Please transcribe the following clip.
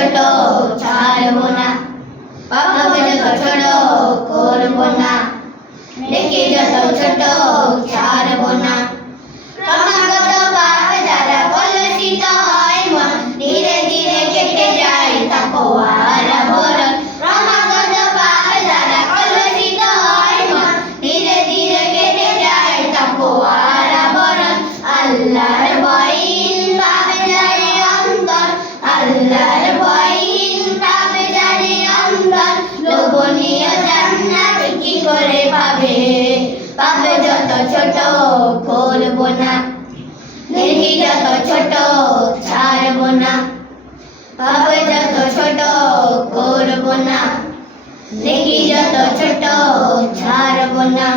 ছোট ছাড়বো না, পাপ যত ছোট করবো না, নেকি যত ছোট ছাড়বো না। ক্রমাগত পাপ দ্বারা কলুষিত হয় মন, ধীরে ধীরে কেটে যায় তাকওয়ার আবরণ। ক্রমাগত পাপ দ্বারা কলুষিত হয় মন, ধীরে ধীরে কেটে যায় তাকওয়ার আবরণ। আল্লাহর ভয়হীন পাপ জানে অন্তর, আল্লাহর ভয়হীন পাপ জানে অন্তর, লোভনীয় জান্নাত কি করে পাবে? পাপ যত ছোট করবো না, নেকি যত ছোট ছাড়বো না, পাপ যত ছোট করবো না, নেকি যত ছোট ছাড়বো না।